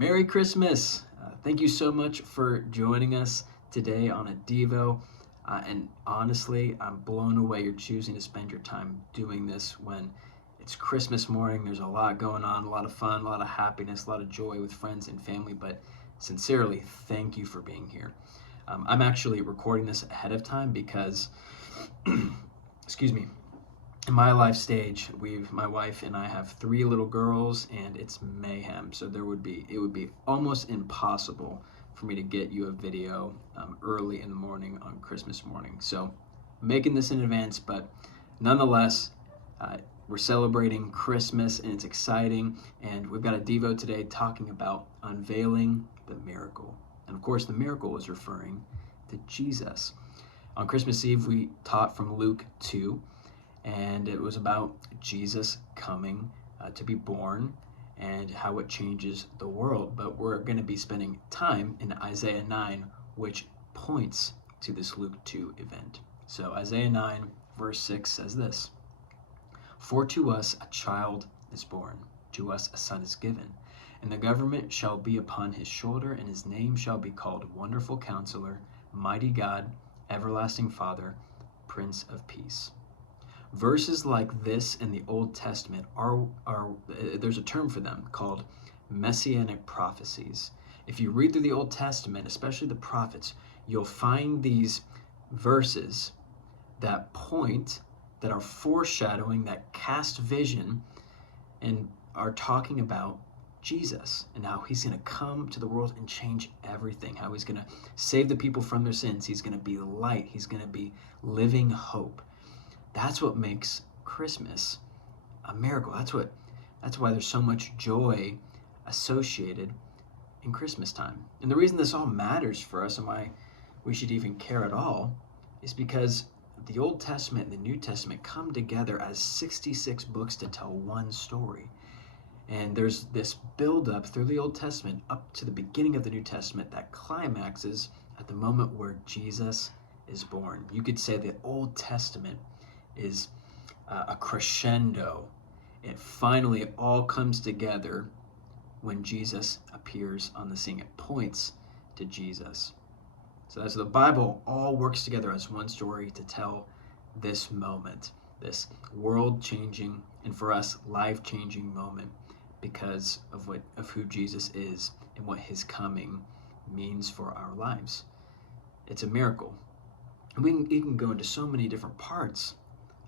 Merry Christmas! Thank you so much for joining us today on a Devo. And honestly, I'm blown away you're choosing to spend your time doing this when it's Christmas morning. There's a lot going on, a lot of fun, a lot of happiness, a lot of joy with friends and family. But sincerely, thank you for being here. I'm actually recording this ahead of time because, excuse me, in my life stage, my wife and I have three little girls, and it's mayhem. So it would be almost impossible for me to get you a video early in the morning on Christmas morning. So making this in advance, but nonetheless, uh, we're celebrating Christmas and it's exciting. And we've got a Devo today talking about unveiling the miracle. And of course, the miracle is referring to Jesus. On Christmas Eve, we taught from Luke 2. And it was about Jesus coming to be born and how it changes the world. But we're going to be spending time in Isaiah 9, which points to this Luke 2 event. So Isaiah 9, verse 6 says this: "For to us a child is born, to us a son is given, and the government shall be upon his shoulder, and his name shall be called Wonderful Counselor, Mighty God, Everlasting Father, Prince of Peace." Verses like this in the Old Testament are there's a term for them called Messianic prophecies. If you read through the Old Testament, especially the prophets, you'll find these verses that point, that are foreshadowing, that cast vision, and are talking about Jesus and how he's going to come to the world and change everything, how he's going to save the people from their sins, he's going to be light, he's going to be living hope. That's what makes Christmas a miracle. That's why there's so much joy associated in Christmas time. And the reason this all matters for us and why we should even care at all is because the Old Testament and the New Testament come together as 66 books to tell one story. And there's this build-up through the Old Testament up to the beginning of the New Testament that climaxes at the moment where Jesus is born. You could say the Old Testament is a crescendo. It finally all comes together when Jesus appears on the scene. It points to Jesus. So as the Bible all works together as one story to tell this moment, this world-changing and for us life-changing moment because of who Jesus is and what his coming means for our lives. It's a miracle. And we can go into so many different parts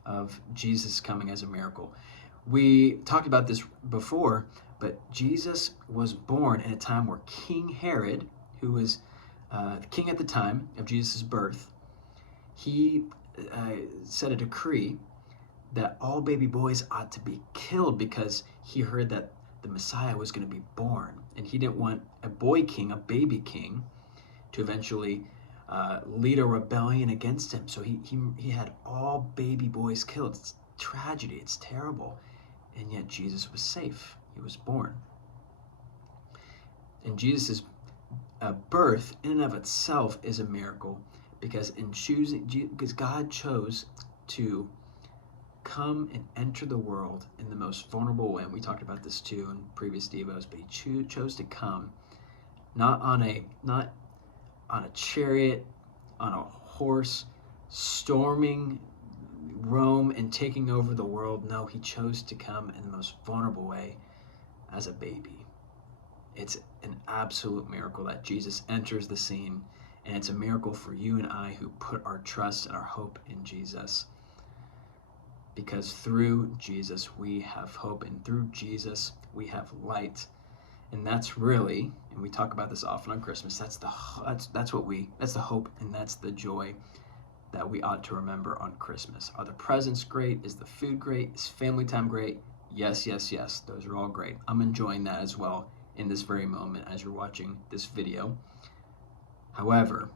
of Jesus coming as a miracle. We talked about this before, but Jesus was born in a time where King Herod, who was the king at the time of Jesus' birth, he set a decree that all baby boys ought to be killed because he heard that the Messiah was going to be born. And he didn't want a boy king, a baby king, to eventually lead a rebellion against him. So he had all baby boys killed. It's tragedy. It's terrible. And yet Jesus was safe. He was born. And Jesus' birth in and of itself is a miracle because because God chose to come and enter the world in the most vulnerable way. And we talked about this too in previous Devos, but he chose to come not on a chariot, on a horse, storming Rome and taking over the world. No, he chose to come in the most vulnerable way as a baby. It's an absolute miracle that Jesus enters the scene, and it's a miracle for you and I who put our trust and our hope in Jesus. Because through Jesus we have hope, and through Jesus we have light. And that's really, and we talk about this often on Christmas, that's the hope and that's the joy that we ought to remember on Christmas. Are the presents great? Is the food great? Is family time great? Yes, yes, yes. Those are all great. I'm enjoying that as well in this very moment as you're watching this video. However,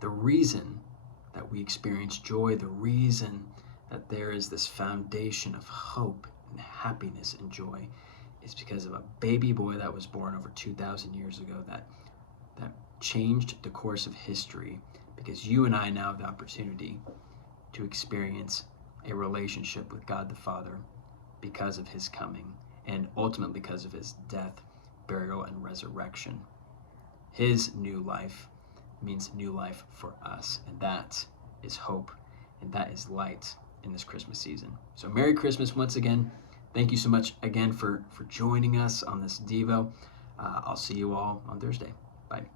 the reason that we experience joy, the reason that there is this foundation of hope and happiness and joy is because of a baby boy that was born over 2,000 years ago that changed the course of history, because you and I now have the opportunity to experience a relationship with God the Father because of his coming and ultimately because of his death, burial, and resurrection. His new life means new life for us, and that is hope, and that is light in this Christmas season. So Merry Christmas once again. Thank you so much again for joining us on this Devo. I'll see you all on Thursday. Bye.